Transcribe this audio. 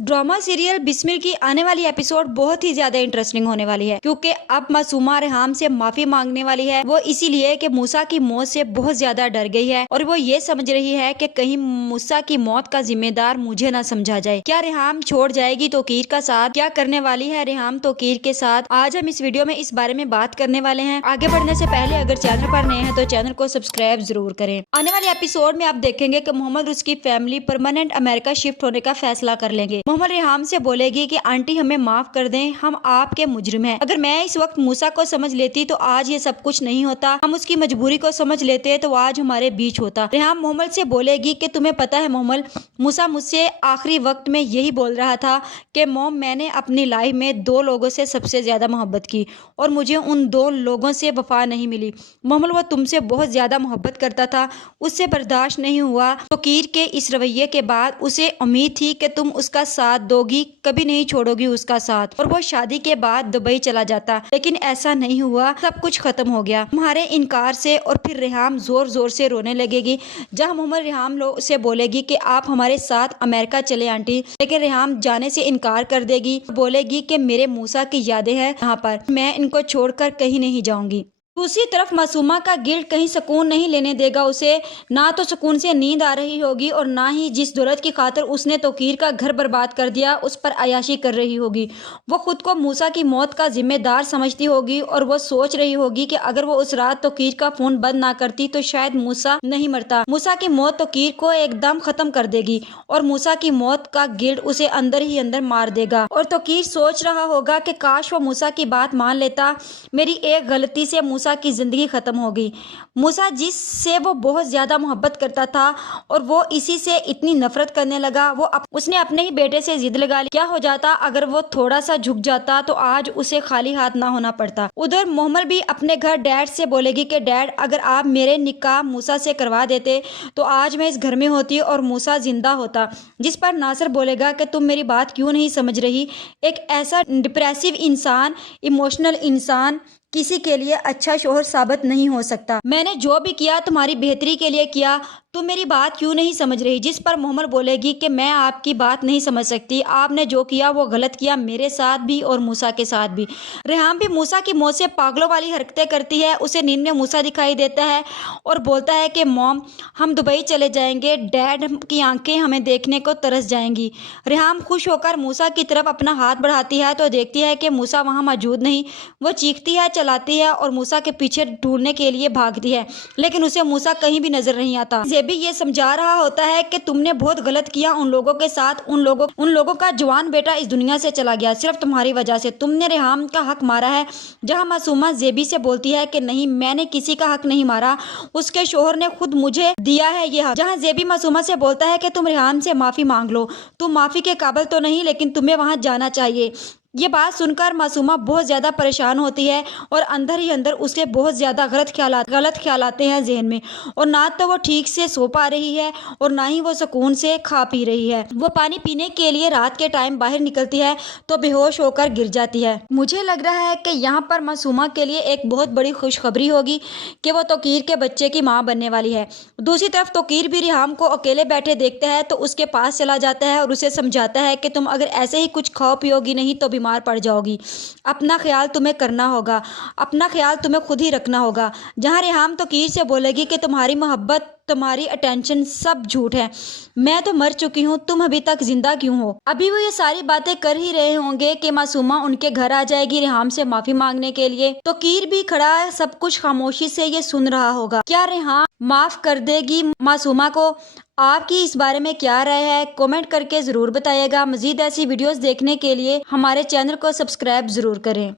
Drama serial Bismil की आने वाली एपिसोड बहुत ही ज्यादा इंटरेस्टिंग होने वाली है, क्योंकि अब मासूमा रेहाम से माफी मांगने वाली है। वो इसीलिए कि मूसा की मौत से बहुत ज्यादा डर गई है और वो ये समझ रही है कि कहीं मूसा की मौत का जिम्मेदार मुझे ना समझा जाए। क्या रेहाम छोड़ जाएगी तौकीर का साथ? क्या करने वाली है रेहाम तौकीर के साथ? आज हम इस वीडियो में इस बारे में बात करने वाले हैं। आगे बढ़ने से पहले अगर चैनल पर नए हैं तो चैनल को सब्सक्राइब जरूर करें। आने वाले एपिसोड में आप देखेंगे कि मोहम्मद और उसकी फैमिली परमानेंट अमेरिका शिफ्ट होने का फैसला कर लेंगे। मोहम्मद रेहाम से बोलेगी कि आंटी हमें माफ कर दें, हम आपके मुजरिम हैं। अगर मैं इस वक्त मूसा को समझ लेती तो आज ये सब कुछ नहीं होता। हम उसकी मजबूरी को समझ लेते तो आज हमारे बीच होता। रेहाम मोहम्मद से बोलेगी कि तुम्हें पता है मोहम्मद, मूसा मुझसे आखिरी वक्त में यही बोल रहा था कि मोम, मैंने अपनी लाइफ में दो लोगों से सबसे ज्यादा मोहब्बत की और मुझे उन दो लोगों से वफा नहीं मिली। मोहम्मद, वो तुमसे बहुत ज्यादा मोहब्बत करता था, उससे बर्दाश्त नहीं हुआ। तौकीर के इस रवैये के बाद उसे उम्मीद थी कि तुम उसका साथ दोगी, कभी नहीं छोड़ोगी उसका साथ, और वो शादी के बाद दुबई चला जाता। लेकिन ऐसा नहीं हुआ, सब कुछ खत्म हो गया तुम्हारे इनकार से। और फिर रेहाम जोर जोर से रोने लगेगी। जहाँ मोहम्मद रेहाम से बोलेगी कि आप हमारे साथ अमेरिका चले आंटी, लेकिन रेहाम जाने से इनकार कर देगी। बोलेगी कि मेरे मूसा की यादें हैं यहाँ पर, मैं इनको छोड़कर कहीं नहीं जाऊंगी। दूसरी तरफ मासूमा का गिल्ट कहीं सुकून नहीं लेने देगा उसे। ना तो सुकून से नींद आ रही होगी और ना ही जिस दौलत की खातिर उसने तौकीर का घर बर्बाद कर दिया उस पर अयाशी कर रही होगी। वो खुद को मूसा की मौत का जिम्मेदार समझती होगी और वो सोच रही होगी कि अगर वो उस रात तौकीर का फोन बंद ना करती तो शायद मूसा नहीं मरता। मूसा की मौत तौकीर को एकदम खत्म कर देगी और मूसा की मौत का गिल्ट उसे अंदर ही अंदर मार देगा। और तौकीर सोच रहा होगा कि काश वो मूसा की बात मान लेता, मेरी एक गलती से मूसा की जिंदगी खत्म हो गई। मूसा जिससे वो बहुत ज्यादा मोहब्बत करता था और वो इसी से इतनी नफरत करने लगा। उसने अपने ही बेटे से जिद लगा ली। क्या हो जाता अगर वो थोड़ा सा झुक जाता तो आज उसे खाली हाथ ना होना पड़ता। उधर मोहम्मद भी अपने घर डैड से बोलेगी कि डैड, अगर आप मेरे निकाह मूसा से करवा देते तो आज मैं इस घर में होती और मूसा जिंदा होता। जिस पर नासिर बोलेगा कि तुम मेरी बात क्यों नहीं समझ रही। एक ऐसा डिप्रेसिव इंसान, इमोशनल इंसान किसी के लिए अच्छा शोहर साबित नहीं हो सकता। मैंने जो भी किया तुम्हारी बेहतरी के लिए किया, तुम मेरी बात क्यों नहीं समझ रही। जिस पर मोहम्मद बोलेगी कि मैं आपकी बात नहीं समझ सकती, आपने जो किया वो गलत किया, मेरे साथ भी और मूसा के साथ भी। रेहाम भी मूसा की मौत से पागलों वाली हरकतें करती है। उसे नींद में मूसा दिखाई देता है और बोलता है कि मॉम, हम दुबई चले जाएंगे, डैड की आंखें हमें देखने को तरस जाएंगी। रेहाम खुश होकर मूसा की तरफ अपना हाथ बढ़ाती है तो देखती है कि मूसा वहाँ मौजूद नहीं। वो चीखती है, चलाती है और मूसा के पीछे ढूंढने के लिए भागती है, लेकिन उसे मूसा कहीं भी नजर नहीं आता। भी ये समझा रहा होता है कि तुमने बहुत गलत किया उन लोगों के साथ। उन लोगों का जवान बेटा इस दुनिया से चला गया सिर्फ तुम्हारी वजह से। तुमने रेहाम का हक मारा है। जहां मासूमा जेबी से बोलती है कि नहीं, मैंने किसी का हक नहीं मारा, उसके शोहर ने खुद मुझे दिया है ये हक। जहां जेबी मासूमा से बोलता है कि तुम रेहाम से माफी मांग लो, तुम माफी के काबिल तो नहीं लेकिन तुम्हें वहां जाना चाहिए। ये बात सुनकर मासूमा बहुत ज्यादा परेशान होती है और अंदर ही अंदर उसे बहुत ज्यादा गलत ख्याल आते हैं जहन में। और ना तो वो ठीक से सो पा रही है और ना ही वो सुकून से खा पी रही है। वो पानी पीने के लिए रात के टाइम बाहर निकलती है तो बेहोश होकर गिर जाती है। मुझे लग रहा है कि यहाँ पर मासूमा के लिए एक बहुत बड़ी खुशखबरी होगी कि वो तौकीर के बच्चे की माँ बनने वाली है। दूसरी तरफ तौकीर भी रेहाम को अकेले बैठे देखता है तो उसके पास चला जाता है और उसे समझाता है कि तुम अगर ऐसे ही कुछ खाओ पियोगी नहीं तो बीमार पड़ जाओगी। अपना ख्याल तुम्हें करना होगा, अपना ख्याल तुम्हें खुद ही रखना होगा। जहां रेहाम तौकीर से बोलेगी कि तुम्हारी मोहब्बत, तुम्हारी अटेंशन सब झूठ है, मैं तो मर चुकी हूँ, तुम अभी तक जिंदा क्यों हो। अभी वो ये सारी बातें कर ही रहे होंगे कि मासूमा उनके घर आ जाएगी रेहाम से माफी मांगने के लिए। तौकीर भी खड़ा है, सब कुछ खामोशी से ये सुन रहा होगा। क्या रेहाम माफ कर देगी मासूमा को? आपकी इस बारे में क्या राय है? कमेंट करके जरूर बताइएगा। मजीद ऐसी वीडियोस देखने के लिए हमारे चैनल को सब्सक्राइब जरूर करें।